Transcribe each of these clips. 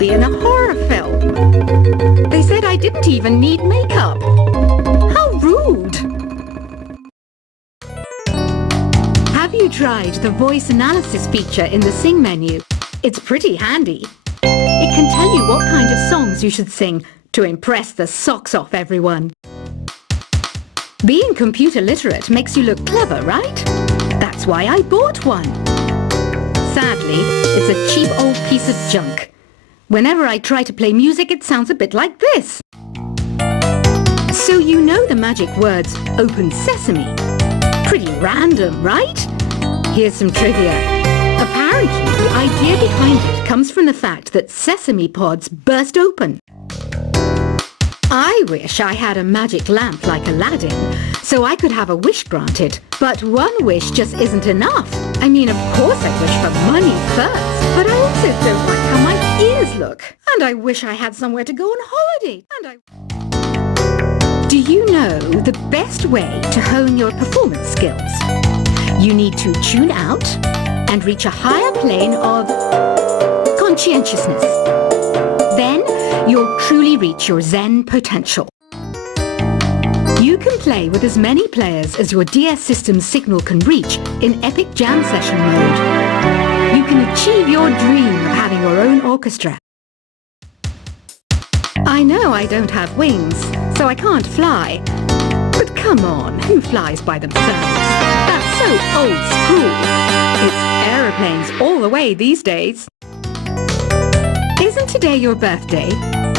be in a horror film. They said I didn't even need makeup. How rude! Have you tried the voice analysis feature in the Sing menu? It's pretty handy. It can tell you what kind of songs you should sing to impress the socks off everyone. Being computer literate makes you look clever, right? That's why I bought one. Sadly, it's a cheap old piece of junk. Whenever I try to play music, it sounds a bit like this. So you know the magic words, open sesame. Pretty random, right? Here's some trivia. Apparently, the idea behind it comes from the fact that sesame pods burst open. I wish I had a magic lamp like Aladdin, so I could have a wish granted. But one wish just isn't enough. I mean, of course I wish for money first, but I also don't like how my ears look. And I wish I had somewhere to go on holiday. Do you know the best way to hone your performance skills? You need to tune out and reach a higher plane of conscientiousness. Then you'll truly reach your Zen potential. You can play with as many players as your DS system's signal can reach in epic jam session mode. You can achieve your dream of having your own orchestra. I know I don't have wings, so I can't fly. But come on, who flies by themselves? That's so old school. It's aeroplanes all the way these days. Isn't today your birthday?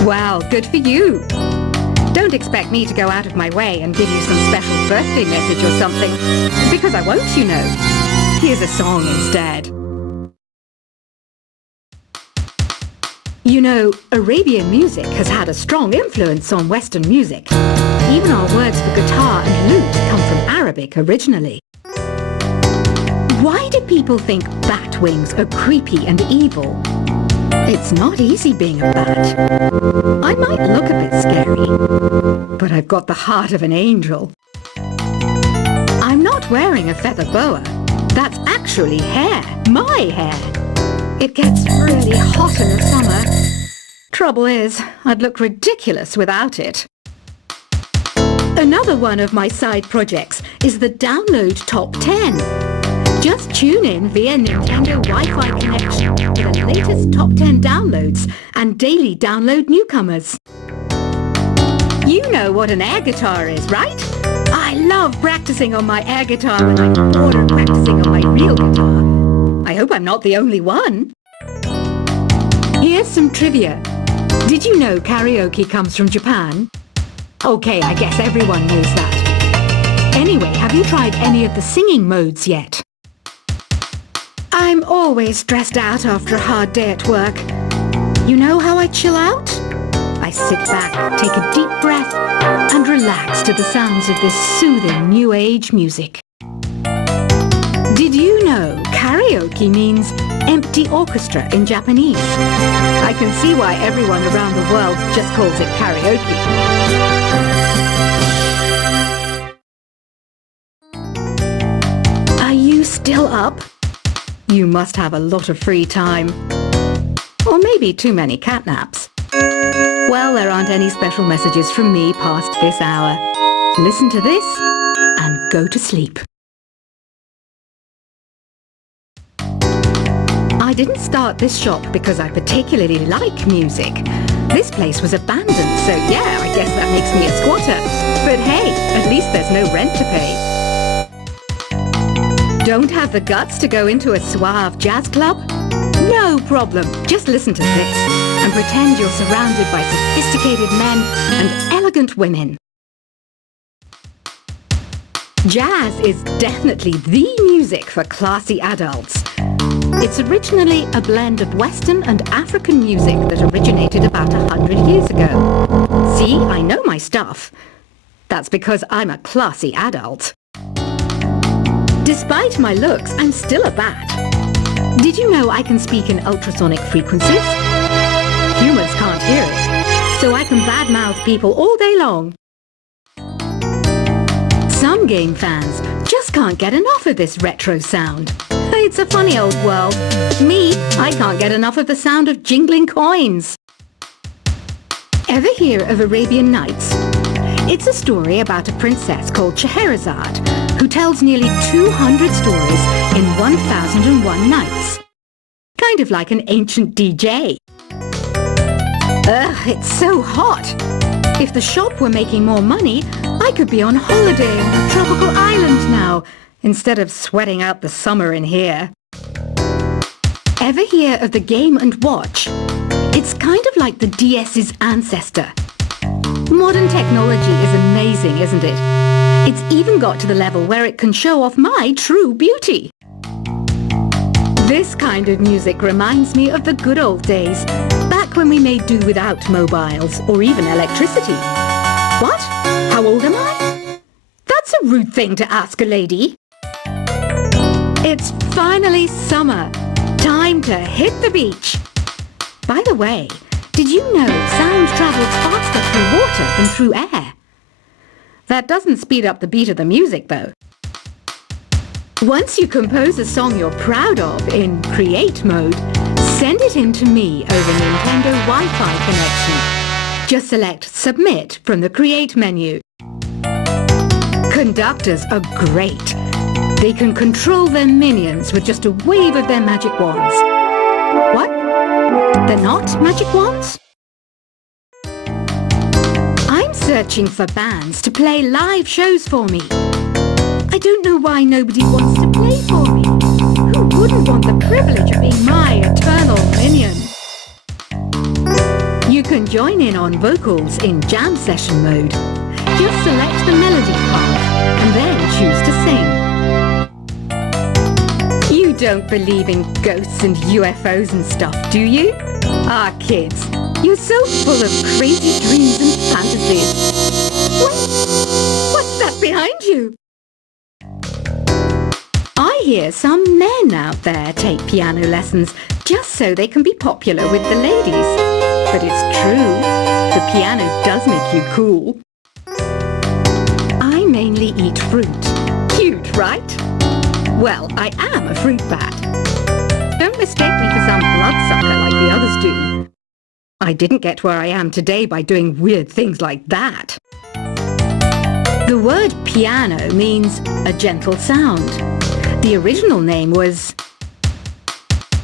Well, good for you. Don't expect me to go out of my way and give you some special birthday message or something, because I won't, you know. Here's a song instead. You know, Arabian music has had a strong influence on Western music. Even our words for guitar and lute come from Arabic originally. Why do people think bat wings are creepy and evil? It's not easy being a bat. I might look a bit scary, but I've got the heart of an angel. I'm not wearing a feather boa. That's actually hair, my hair. It gets really hot in the summer. Trouble is, I'd look ridiculous without it. Another one of my side projects is the Download Top 10. Just tune in via Nintendo Wi-Fi connection for the latest top 10 downloads and daily download newcomers. You know what an air guitar is, right? I love practicing on my air guitar and I'm bored of practicing on my real guitar. I hope I'm not the only one. Here's some trivia. Did you know karaoke comes from Japan? Okay, I guess everyone knows that. Anyway, have you tried any of the singing modes yet? I'm always stressed out after a hard day at work. You know how I chill out? I sit back, take a deep breath, and relax to the sounds of this soothing new age music. Did you know karaoke means empty orchestra in Japanese? I can see why everyone around the world just calls it karaoke. Are you still up? You must have a lot of free time. Or maybe too many catnaps. Well, there aren't any special messages from me past this hour. Listen to this and go to sleep. I didn't start this shop because I particularly like music. This place was abandoned, so yeah, I guess that makes me a squatter. But hey, at least there's no rent to pay. Don't have the guts to go into a suave jazz club? No problem. Just listen to this and pretend you're surrounded by sophisticated men and elegant women. Jazz is definitely the music for classy adults. It's originally a blend of Western and African music that originated about 100 years ago. See, I know my stuff. That's because I'm a classy adult. Despite my looks, I'm still a bat. Did you know I can speak in ultrasonic frequencies? Humans can't hear it, so I can badmouth people all day long. Some game fans just can't get enough of this retro sound. It's a funny old world. Me, I can't get enough of the sound of jingling coins. Ever hear of Arabian Nights? It's a story about a princess called Scheherazade who tells nearly 200 stories in 1001 nights. Kind of like an ancient DJ. Ugh, it's so hot. If the shop were making more money, I could be on holiday on a tropical island now, instead of sweating out the summer in here. Ever hear of the Game & Watch? It's kind of like the DS's ancestor. Modern technology is amazing, isn't it? It's even got to the level where it can show off my true beauty. This kind of music reminds me of the good old days, back when we made do without mobiles or even electricity. What? How old am I? That's a rude thing to ask a lady. It's finally summer. Time to hit the beach. By the way, did you know sound travels faster through water than through air? That doesn't speed up the beat of the music, though. Once you compose a song you're proud of in Create mode, send it in to me over Nintendo Wi-Fi connection. Just select Submit from the Create menu. Conductors are great. They can control their minions with just a wave of their magic wands. What? They're not magic wands? I'm searching for bands to play live shows for me. I don't know why nobody wants to play for me. Who wouldn't want the privilege of being my eternal minion? You can join in on vocals in jam session mode. Just select the melody part and then choose to sing. You don't believe in ghosts and UFOs and stuff, do you? Ah, kids, you're so full of crazy dreams and fantasies. What's that behind you? I hear some men out there take piano lessons just so they can be popular with the ladies. But it's true, the piano does make you cool. I mainly eat fruit. Cute, right? Well, I am a fruit bat. Don't mistake me for some bloodsucker like the others do. I didn't get where I am today by doing weird things like that. The word piano means a gentle sound. The original name was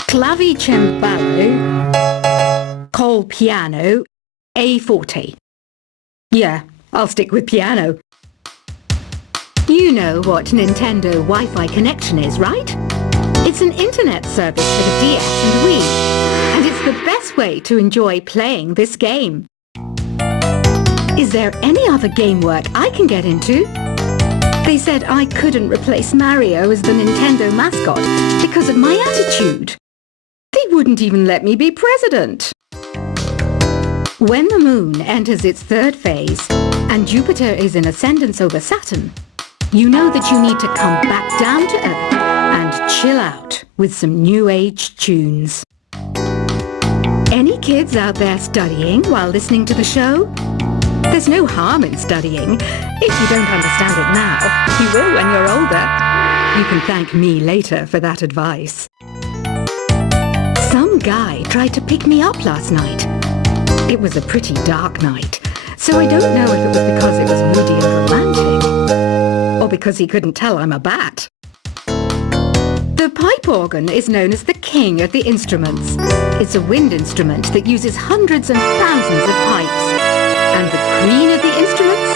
clavicembalo col piano a forte. Yeah, I'll stick with piano. You know what Nintendo Wi-Fi connection is, right? It's an internet service for the DS and Wii, and it's the best way to enjoy playing this game. Is there any other game work I can get into? They said I couldn't replace Mario as the Nintendo mascot because of my attitude. They wouldn't even let me be president. When the moon enters its third phase and Jupiter is in ascendance over Saturn, you know that you need to come back down to Earth and chill out with some new age tunes. Any kids out there studying while listening to the show? There's no harm in studying. If you don't understand it now, you will when you're older. You can thank me later for that advice. Some guy tried to pick me up last night. It was a pretty dark night, so I don't know if it was because it was moody and romantic, or because he couldn't tell I'm a bat. The pipe organ is known as the king of the instruments. It's a wind instrument that uses hundreds and thousands of pipes. And the queen of the instruments?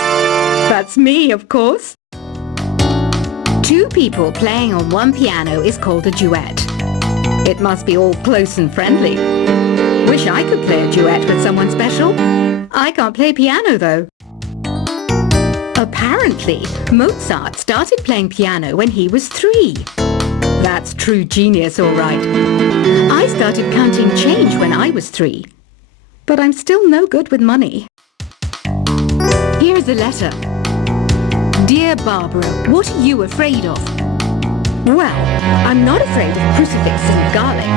That's me, of course. Two people playing on one piano is called a duet. It must be all close and friendly. Wish I could play a duet with someone special. I can't play piano, though. Apparently, Mozart started playing piano when he was 3. That's true genius, all right. I started counting change when I was 3. But I'm still no good with money. Here's a letter. Dear Barbara, what are you afraid of? Well, I'm not afraid of crucifixes and garlic,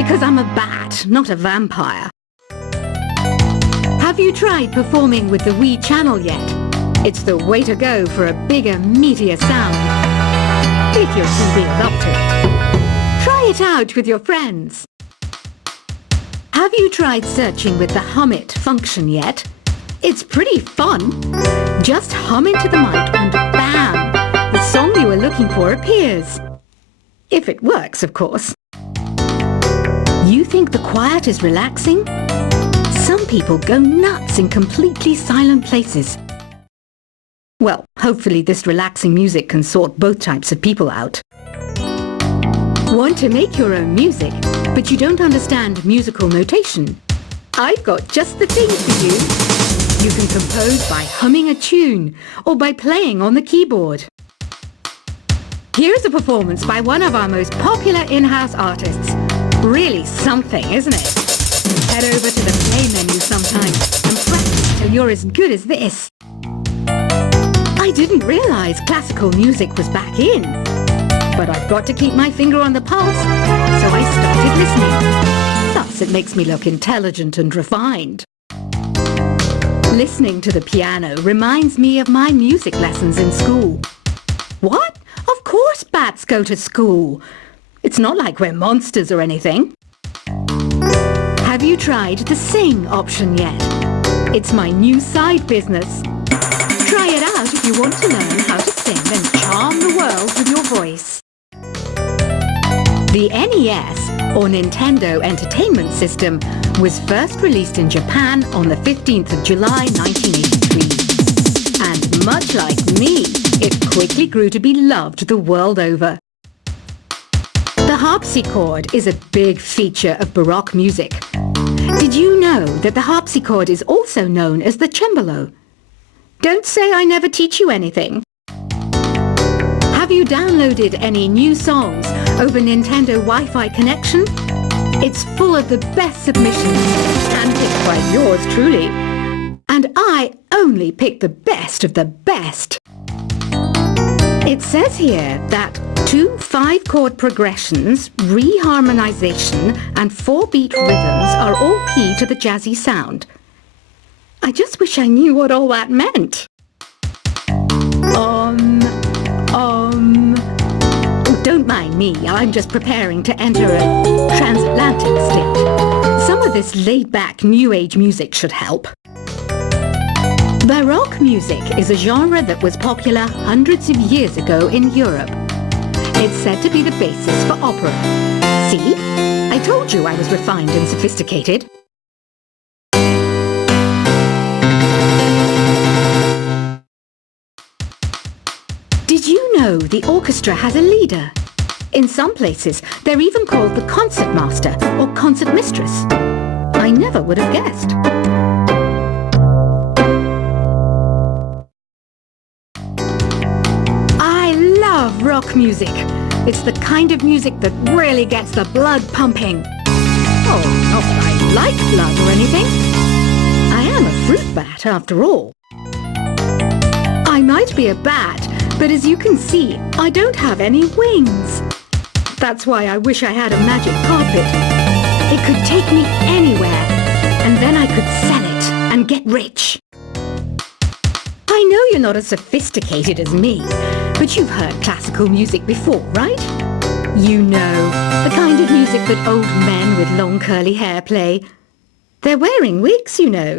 because I'm a bat, not a vampire. Have you tried performing with the Wii channel yet? It's the way to go for a bigger, meatier sound. If you're too big up to it. it out with your friends. Have you tried searching with the hum it function yet? It's pretty fun. Just hum into the mic and bam! The song you were looking for appears. If it works, of course. You think the quiet is relaxing? Some people go nuts in completely silent places. Well, hopefully this relaxing music can sort both types of people out. Want to make your own music, but you don't understand musical notation? I've got just the thing for you. You can compose by humming a tune or by playing on the keyboard. Here's a performance by one of our most popular in-house artists. Really something, isn't it? Head over to the play menu sometime and practice till you're as good as this. I didn't realize classical music was back in, but I've got to keep my finger on the pulse, so I started listening. Thus, it makes me look intelligent and refined. Listening to the piano reminds me of my music lessons in school. What? Of course bats go to school. It's not like we're monsters or anything. Have you tried the sing option yet? It's my new side business. Try it out if you want to learn how to sing and charm the world with your voice. The NES, or Nintendo Entertainment System, was first released in Japan on the 15th of July 1983. And much like me, it quickly grew to be loved the world over. The harpsichord is a big feature of Baroque music. Did you know that the harpsichord is also known as the cembalo? Don't say I never teach you anything. Have you downloaded any new songs over Nintendo Wi-Fi connection? It's full of the best submissions, handpicked by yours truly. And I only pick the best of the best. It says here that 2 5-chord progressions, reharmonization, and 4-beat rhythms are all key to the jazzy sound. I just wish I knew what all that meant. Don't mind me, I'm just preparing to enter a transatlantic state. Some of this laid-back New Age music should help. Baroque music is a genre that was popular hundreds of years ago in Europe. It's said to be the basis for opera. See? I told you I was refined and sophisticated. Did you know the orchestra has a leader? In some places, they're even called the concert master or concert mistress. I never would have guessed. I love rock music. It's the kind of music that really gets the blood pumping. Oh, not that I like blood or anything. I am a fruit bat after all. I might be a bat, but as you can see, I don't have any wings. That's why I wish I had a magic carpet. It could take me anywhere, and then I could sell it and get rich. I know you're not as sophisticated as me, but you've heard classical music before, right? You know, the kind of music that old men with long curly hair play. They're wearing wigs, you know.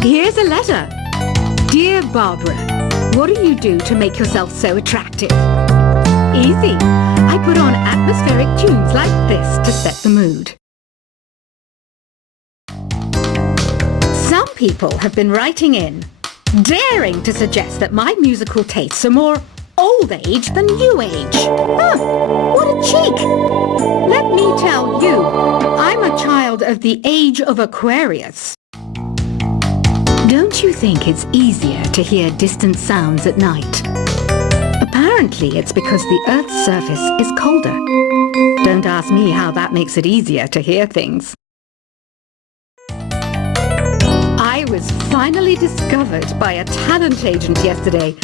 Here's a letter. Dear Barbara, what do you do to make yourself so attractive? Easy. I put on atmospheric tunes like this to set the mood. Some people have been writing in, daring to suggest that my musical tastes are more old age than new age. Huh, what a cheek! Let me tell you, I'm a child of the age of Aquarius. Don't you think it's easier to hear distant sounds at night? Apparently, it's because the Earth's surface is colder. Don't ask me how that makes it easier to hear things. I was finally discovered by a talent agent yesterday,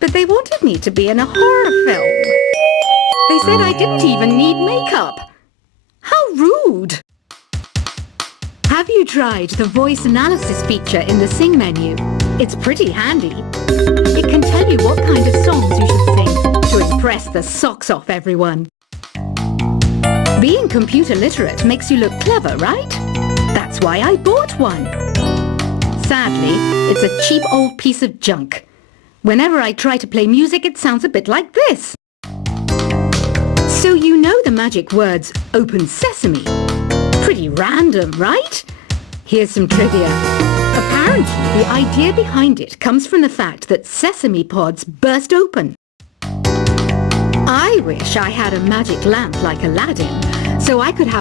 but they wanted me to be in a horror film. They said I didn't even need makeup. How rude! Have you tried the voice analysis feature in the Sing menu? It's pretty handy. It can tell you what kind of songs you should sing to impress the socks off everyone. Being computer literate makes you look clever, right? That's why I bought one. Sadly, it's a cheap old piece of junk. Whenever I try to play music, it sounds a bit like this. So you know the magic words "Open Sesame." Pretty random, right? Here's some trivia. Apparently, the idea behind it comes from the fact that sesame pods burst open. I wish I had a magic lamp like Aladdin, so I could have